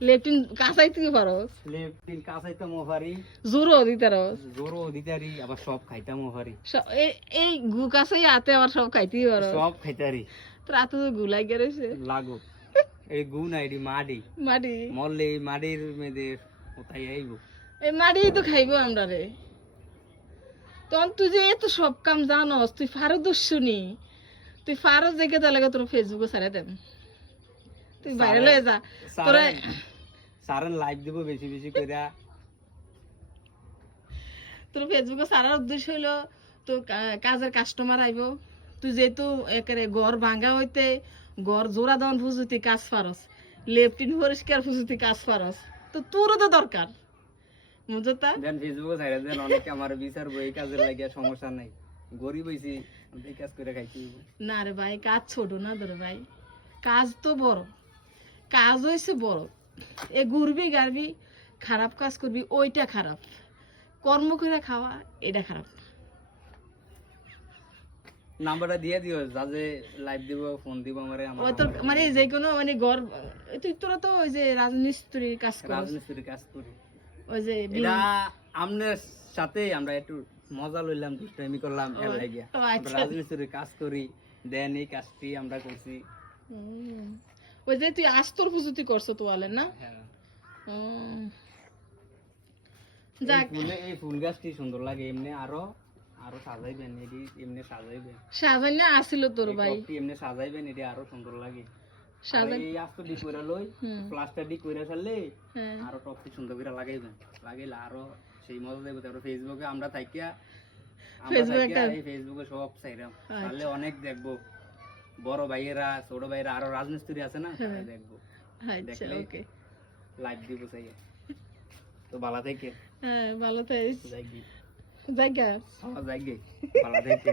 Leptin কাঁচাইতে কি পারস? Leptin কাঁচাইতে মোহারি, জোরও দিতে পারস। জোরও দিতারি, আবার সব খাইতাম মোহারি। এই গু কাঁচাই হাতে আবার সব খাইতেই পারস। সব খাইতারি। তোর হাতে তো গু লাগিয়ে রয়েছে। লাগো। এই গু না, এটি মাটি। মাটি। মরলে এই মাটির মেয়েদের কোথায় আইব? এই মাটি তো খাইবো আমরা রে। তখন তুই যে এত সব কাম জানস, তুই পারদর্শী, তুই পারো দেখে তাহলে তোর ফেসবুকে ছাড়ে দেন, তুই ভাইরাল হয়ে যা। তোরা সারেন লাইভ দিব বেশি বেশি কইরা। তোর ফেসবুকে ছাড়ার উদ্দেশ্য হইলো তো কাজের কাস্টমার আইব। তুই যেহেতু একেবারে ঘর ভাঙা হইতে ঘর জোড়া দেওয়ান ফুজুতি কাজ পারস, লেফটিন পরিষ্কার ফুজুতি কাজ পারস, তো তোরও তো দরকার বুঝতা। দেন ফেসবুকে ছাইরা দেন, অনেকে আমার বিচার বই কাজের লাগিয়া সমস্যা নাই, গরিব হইছি এই কাজ করে খাইছি। না রে ভাই, কাজ ছোট না ধরে ভাই, কাজ তো বড়, কাজ হয়েছে বড়। এ ঘুরবি গাড়বি খারাপ কাজ করবি ওইটা খারাপ, কর্ম করে খাওয়া এটা খারাপ। নাম্বারটা দিয়ে দিও, যাতে লাইভ দিব ফোন দিব আমারে। ওই তো মানে যে কোনো মানে ঘর, তুই তোরা তো ওই যে রাজমিস্ত্রির কাজ করিস, রাজমিস্ত্রির কাজ করি। ওই যে এটা আমনের সাথে আমরা একটু মজা লইলাম, দুষ্টামি করলাম এর লাগিয়া। আচ্ছা। রাজমিস্ত্রির কাজ করি, দেন এই কাজটি আমরা করছি। ওই যে তুই আস্তর ফুজুতি করছো তোয়ালের না? হ্যাঁ। যাক, এই ফুল গাছটি সুন্দর লাগে, এমনি আরো আরো সাজাইবেন, এটি এমনি সাজাইবেন। সাজাইনা আসিল তোর ভাই, এমনি সাজাইবেন, এটি আরো সুন্দর লাগে। সাজাই এই আস্ত ডি কইরা লই, প্লাস্টার ডি কইরা ফেললে আরো টপটি সুন্দর করে লাগাইবেন, লাগাইলে আরো সেই মজা দেব। তারপর ফেসবুকে আমরা থাকিয়া এই ফেসবুকে সব চাইরাম, তাহলে অনেক দেখবো। বড় ভাইয়েরা ছোট ভাইয়েরা আরো রাজমিস্ত্রি আছে না, দেখবো। আচ্ছা ওকে, লাইভ দিব চাই। তো ভালো থেকে। হ্যাঁ ভালো থাকিস। যাই কি জায়গা যাই গে, ভালো থেকে।